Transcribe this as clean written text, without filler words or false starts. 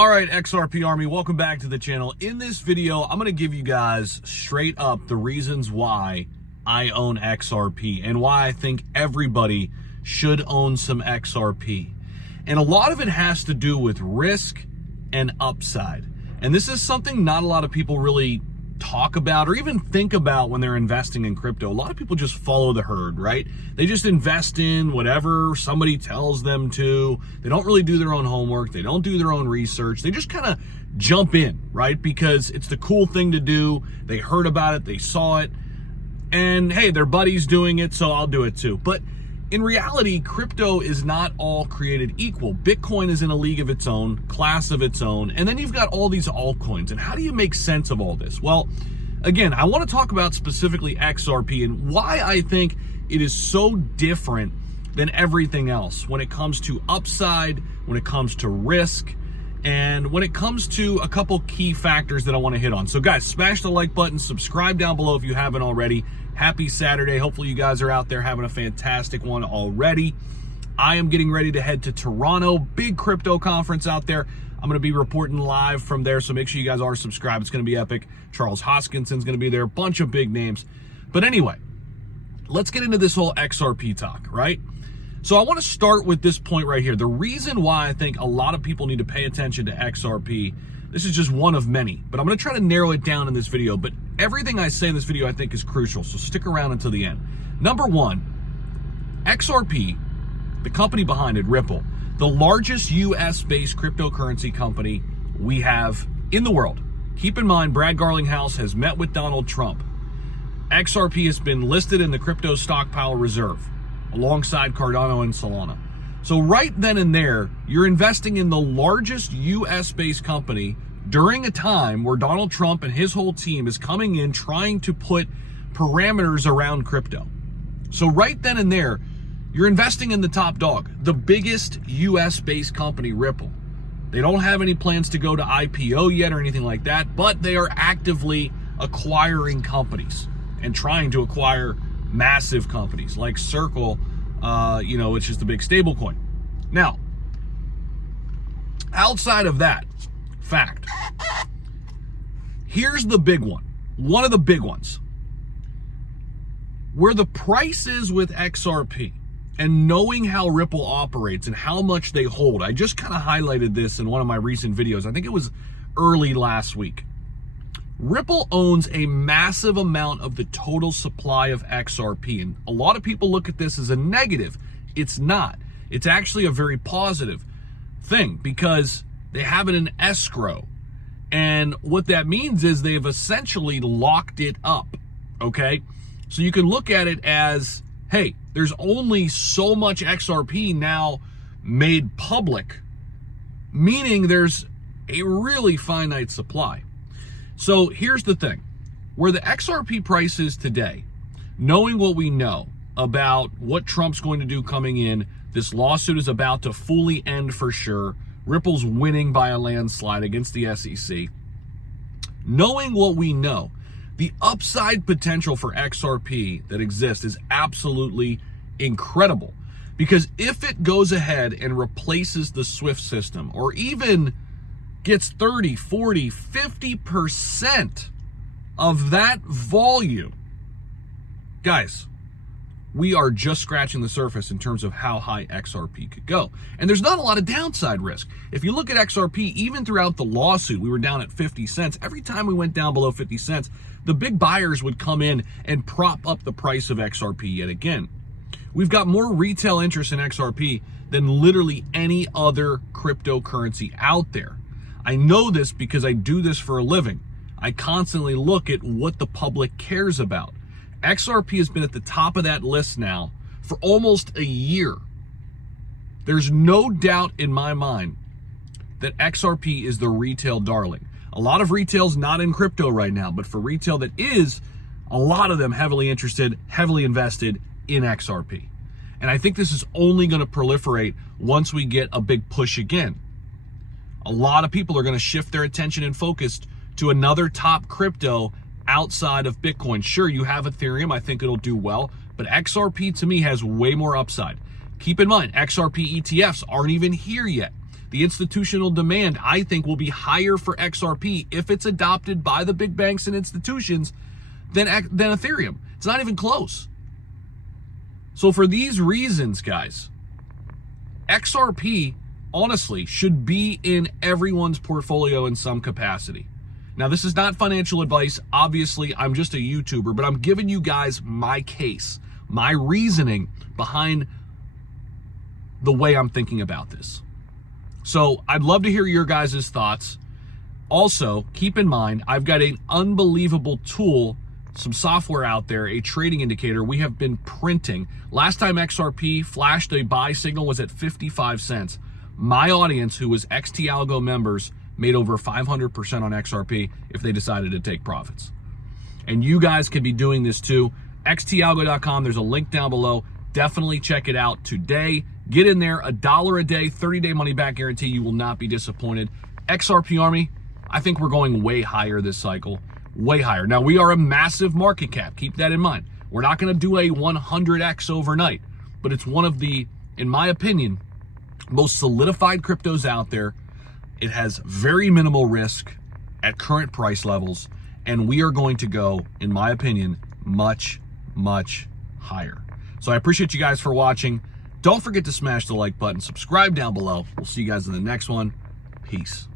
All right, XRP Army, welcome back to the channel. In this video, I'm going to give you guys straight up the reasons why I own XRP and why I think everybody should own some XRP. And a lot of it has to do with risk and upside. And this is something not a lot of people really talk about or even think about when they're investing in crypto. A lot of people just follow the herd, right? They just invest in whatever somebody tells them to. They don't really do their own homework. They don't do their own research. They just kind of jump in, right? Because it's the cool thing to do. They heard about it. They saw it. And hey, their buddy's doing it, so I'll do it too. But in reality, crypto is not all created equal. Bitcoin is in a league of its own, class of its own, and then you've got all these altcoins. And how do you make sense of all this? Well, again, I want to talk about specifically XRP and why I think it is so different than everything else when it comes to upside, when it comes to risk, and when it comes to a couple key factors that I want to hit on. So guys, smash the like button, subscribe down below if you haven't already. Happy Saturday. Hopefully you guys are out there having a fantastic one already. I am getting ready to head to Toronto, big crypto conference out there. I'm going to be reporting live from there, so make sure you guys are subscribed. It's going to be epic. Charles Hoskinson's going to be there, a bunch of big names. But anyway, let's get into this whole XRP talk, right? So I want to start with this point right here. The reason why I think a lot of people need to pay attention to XRP, this is just one of many, but I'm going to try to narrow it down in this video. But everything I say in this video I think is crucial, so stick around until the end. Number one, XRP, the company behind it, Ripple, the largest US-based cryptocurrency company we have in the world. Keep in mind, Brad Garlinghouse has met with Donald Trump. XRP has been listed in the crypto stockpile reserve alongside Cardano and Solana. So right then and there, you're investing in the largest US-based company during a time where Donald Trump and his whole team is coming in trying to put parameters around crypto. So right then and there, you're investing in the top dog, the biggest US-based company, Ripple. They don't have any plans to go to IPO yet or anything like that, but they are actively acquiring companies and trying to acquire massive companies like Circle, which is the big stable coin. Now, outside of that fact, here's the big one of the big ones. Where the price is with XRP and knowing how Ripple operates and how much they hold, I just kind of highlighted this in one of my recent videos. I think it was early last week. Ripple owns a massive amount of the total supply of XRP, and a lot of people look at this as a negative. It's not. It's actually a very positive thing because they have it in escrow. And what that means is they have essentially locked it up, okay? So you can look at it as, hey, there's only so much XRP now made public, meaning there's a really finite supply. So here's the thing, where the XRP price is today, knowing what we know about what Trump's going to do coming in, this lawsuit is about to fully end for sure. Ripple's winning by a landslide against the SEC. Knowing what we know, the upside potential for XRP that exists is absolutely incredible. Because if it goes ahead and replaces the SWIFT system, or even gets 30, 40, 50% of that volume, guys, we are just scratching the surface in terms of how high XRP could go. And there's not a lot of downside risk. If you look at XRP, even throughout the lawsuit, we were down at 50 cents. Every time we went down below 50 cents, the big buyers would come in and prop up the price of XRP yet again. We've got more retail interest in XRP than literally any other cryptocurrency out there. I know this because I do this for a living. I constantly look at what the public cares about. XRP has been at the top of that list now for almost a year. There's no doubt in my mind that XRP is the retail darling. A lot of retail's not in crypto right now, but for retail that is, a lot of them heavily interested, heavily invested in XRP. And I think this is only going to proliferate once we get a big push again. A lot of people are going to shift their attention and focus to another top crypto outside of Bitcoin. Sure, you have Ethereum. I think it'll do well, but XRP to me has way more upside. Keep in mind, XRP ETFs aren't even here yet. The institutional demand, I think, will be higher for XRP if it's adopted by the big banks and institutions than Ethereum. It's not even close. So for these reasons, guys, XRP, honestly, should be in everyone's portfolio in some capacity. Now, this is not financial advice. Obviously, I'm just a YouTuber, but I'm giving you guys my case, my reasoning behind the way I'm thinking about this. So I'd love to hear your guys' thoughts. Also, keep in mind, I've got an unbelievable tool, some software out there, a trading indicator we have been printing. Last time XRP flashed a buy signal was at 55 cents. My audience, who was XT Algo members, made over 500% on XRP if they decided to take profits. And you guys can be doing this too. xtalgo.com, there's a link down below. Definitely check it out today. Get in there, $1 a day, 30-day money-back guarantee. You will not be disappointed. XRP Army, I think we're going way higher this cycle, way higher. Now, we are a massive market cap. Keep that in mind. We're not going to do a 100x overnight, but it's one of the, in my opinion, most solidified cryptos out there. It has very minimal risk at current price levels, and we are going to go, in my opinion, much, much higher. So I appreciate you guys for watching. Don't forget to smash the like button, subscribe down below. We'll see you guys in the next one. Peace.